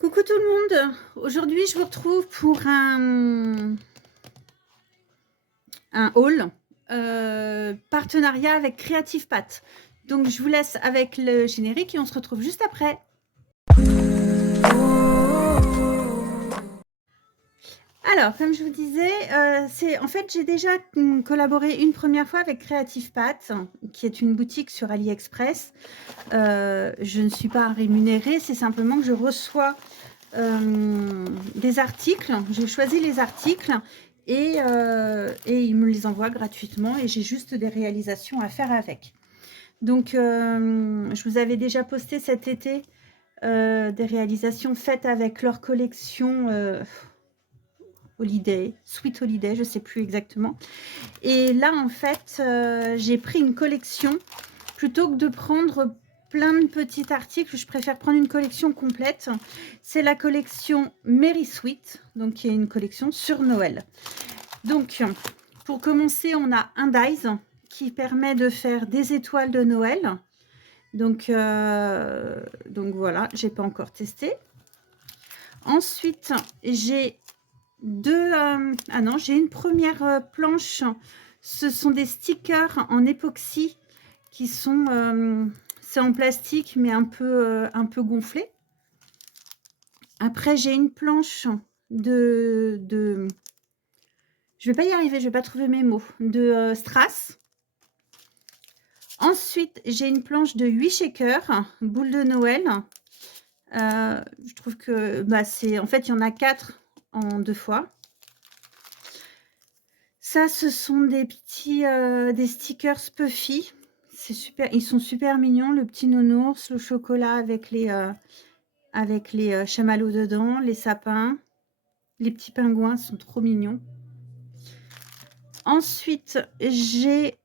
Coucou tout le monde, aujourd'hui je vous retrouve pour un haul partenariat avec Creative Pat. Donc je vous laisse avec le générique et on se retrouve juste après. Alors, comme je vous disais, en fait j'ai déjà collaboré une première fois avec Creative Pat, qui est une boutique sur AliExpress. Je ne suis pas rémunérée, c'est simplement que je reçois des articles. J'ai choisi les articles et ils me les envoient gratuitement et j'ai juste des réalisations à faire avec. Donc, je vous avais déjà posté cet été des réalisations faites avec leur collection Holiday, Sweet Holiday, je ne sais plus exactement. Et là, en fait, j'ai pris une collection. Plutôt que de prendre plein de petits articles, je préfère prendre une collection complète. C'est la collection Merry Sweet, donc qui est une collection sur Noël. Donc, pour commencer, on a un dies qui permet de faire des étoiles de Noël. Donc voilà, j'ai pas encore testé. Ensuite, j'ai j'ai une première planche. Ce sont des stickers en époxy qui sont c'est en plastique mais un peu gonflé. Après j'ai une planche de je vais pas y arriver, je vais pas trouver mes mots, de strass. Ensuite j'ai une planche de 8 shakers boule de Noël. Je trouve que c'est en fait il y en a 4 en 2 fois. Ça, ce sont des petits des stickers Puffy. C'est super, ils sont super mignons, le petit nounours, le chocolat avec les chamallows dedans, les sapins, les petits pingouins sont trop mignons. Ensuite, j'ai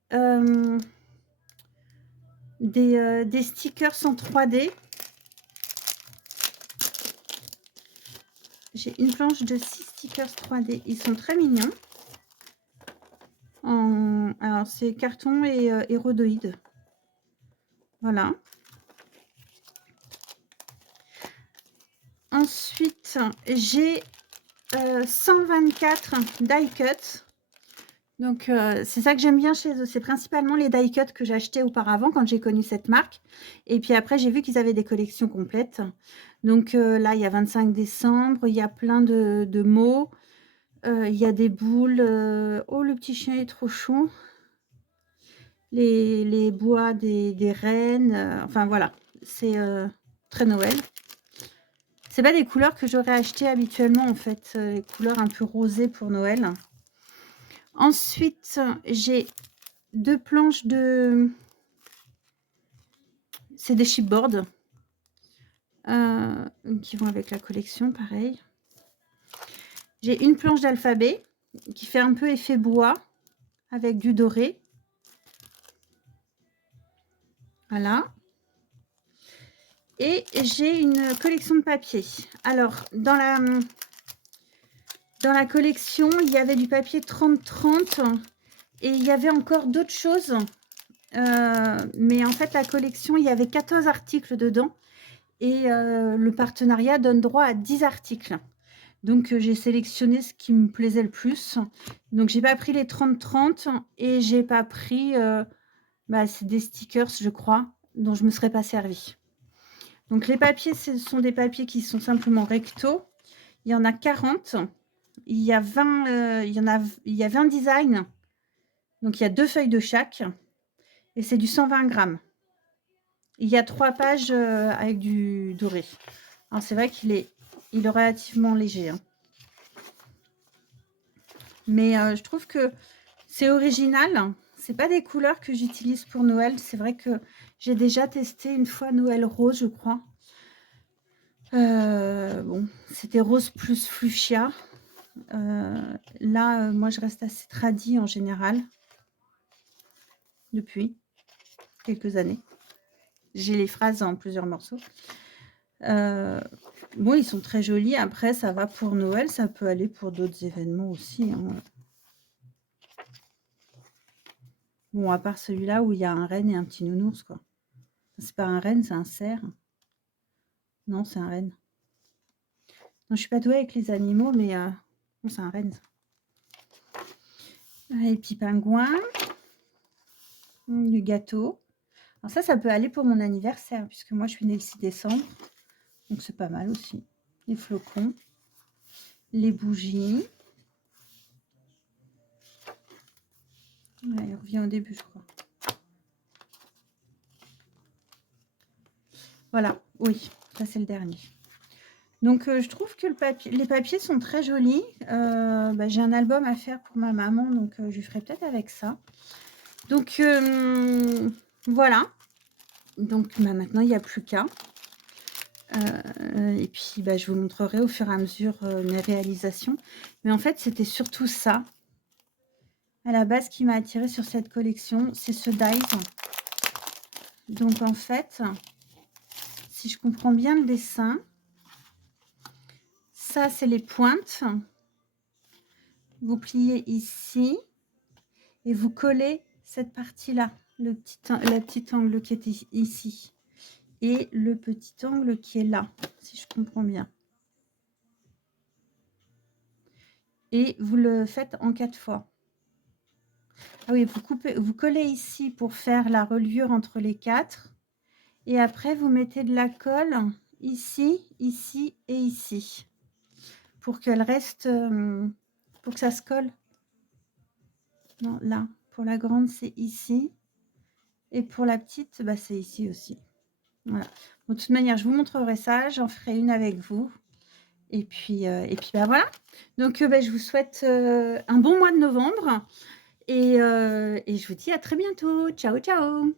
des stickers en 3D. J'ai une planche de 6 stickers 3D. Ils sont très mignons. Alors, c'est carton et rhodoïde. Voilà. Ensuite, j'ai 124 die cuts. Donc, c'est ça que j'aime bien chez eux. C'est principalement les die cuts que j'achetais auparavant quand j'ai connu cette marque. Et puis après, j'ai vu qu'ils avaient des collections complètes. Donc là, il y a 25 décembre, il y a plein de mots. Il y a des boules. Oh, le petit chien est trop chou. Les bois des rennes. Enfin, voilà. C'est très Noël. C'est pas des couleurs que j'aurais achetées habituellement, en fait. Les couleurs un peu rosées pour Noël. Ensuite, j'ai 2 planches de... C'est des chipboards qui vont avec la collection, pareil. J'ai une planche d'alphabet qui fait un peu effet bois avec du doré. Voilà. Et j'ai une collection de papier. Alors, dans la collection, il y avait du papier 30-30 et il y avait encore d'autres choses. Mais en fait, la collection, il y avait 14 articles dedans et le partenariat donne droit à 10 articles. Donc, j'ai sélectionné ce qui me plaisait le plus. Donc, j'ai pas pris les 30-30 et j'ai pas pris... c'est des stickers, je crois, dont je me serais pas servi. Donc, les papiers, ce sont des papiers qui sont simplement recto. Il y en a 40. Il y a 20, il y a 20 designs. Donc, il y a 2 feuilles de chaque. Et c'est du 120 grammes. Il y a 3 pages avec du doré. Alors, c'est vrai qu'il est relativement léger. Hein. Mais je trouve que c'est original. C'est pas des couleurs que j'utilise pour Noël. C'est vrai que j'ai déjà testé une fois Noël rose, je crois. Bon, c'était rose plus fuchsia. Là, moi, je reste assez tradie en général. Depuis quelques années. J'ai les phrases en plusieurs morceaux. Bon, ils sont très jolis. Après, ça va pour Noël. Ça peut aller pour d'autres événements aussi. Hein. Bon, à part celui-là où il y a un renne et un petit nounours, quoi. C'est pas un renne, c'est un cerf. Non, c'est un renne. Non, je suis pas douée avec les animaux, mais bon, c'est un renne. Et puis pingouin, du gâteau. Alors ça peut aller pour mon anniversaire, puisque moi, je suis née le 6 décembre. Donc, c'est pas mal aussi. Les flocons, les bougies. Ouais, il revient au début, je crois. Voilà, oui, ça, c'est le dernier. Donc, je trouve que les papiers sont très jolis. J'ai un album à faire pour ma maman, donc je lui ferai peut-être avec ça. Donc, voilà. Donc, maintenant, il n'y a plus qu'à. Et puis, je vous montrerai au fur et à mesure mes réalisations. Mais en fait, c'était surtout ça, à la base, qui m'a attirée sur cette collection. C'est ce dies. Donc, en fait, si je comprends bien le dessin, ça, c'est les pointes. Vous pliez ici et vous collez cette partie-là, la petite angle qui est ici et le petit angle qui est là, si je comprends bien. Et vous le faites en 4 fois. Ah oui, vous collez ici pour faire la reliure entre les 4. Et après, vous mettez de la colle ici, ici et ici. Pour qu'elle reste, pour que ça se colle. Non, là. Pour la grande, c'est ici. Et pour la petite, c'est ici aussi. Voilà. Bon, de toute manière, je vous montrerai ça. J'en ferai une avec vous. Et puis voilà. Donc, je vous souhaite un bon mois de novembre. Et je vous dis à très bientôt. Ciao, ciao.